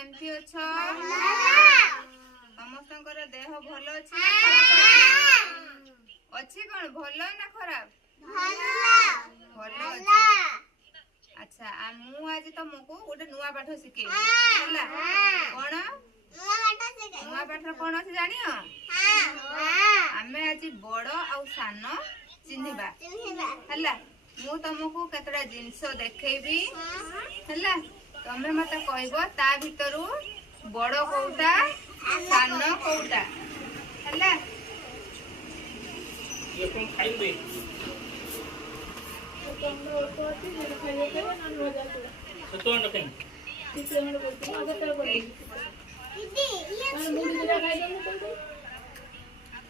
केमती अछ समस्तंकर देह भल अछि ना खराब अछि कोन भल ना खराब भल अछि। अच्छा आ मु आज तुमको गोटे नुआ पाठ शिखेबी हैला कोन नुआ पाठ कोन अछि जानियो आमे आज बड़ आ सान चिन्हिबा हैला मु तुमको केतरा जिंस देखेबी हैला तमे मते कहबो ता भितरु बड़ कोउटा सान कोउटा हैला ये कोन खाइबे सतोंड कहीं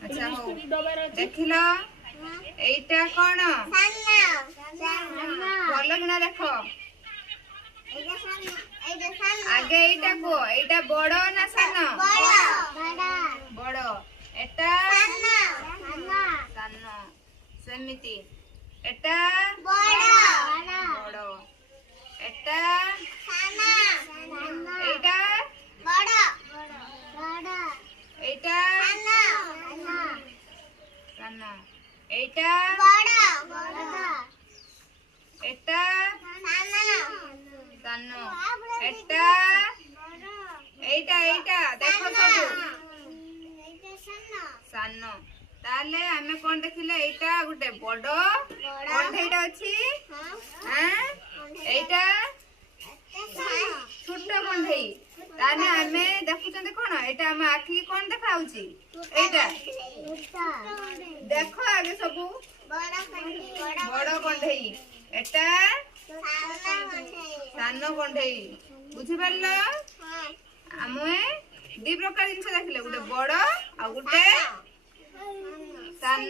अच्छा हो देखिल एटा कौन भल किना देख आगे एटा को एटा बड़ ना सान बड़ एटा सान सेमिति एटा बड़ एटा एटा एटा सान एटा एटा सान एटा एटा एटा देखो सब सान ताले आमे कोन देखिले एटा गुटे बड़ कंढेईटा अछि हां एटा छोटा कंढेई ताने आमे देखुचंदे कोन एटा हम आखी कोन देखाउची एटा देखो आगे सबु बड़ कंढेई एटा सान कंढेई बुझि परलो आमे दी प्रकार जिंस देखिले गुटे बड़ आ गुटे सान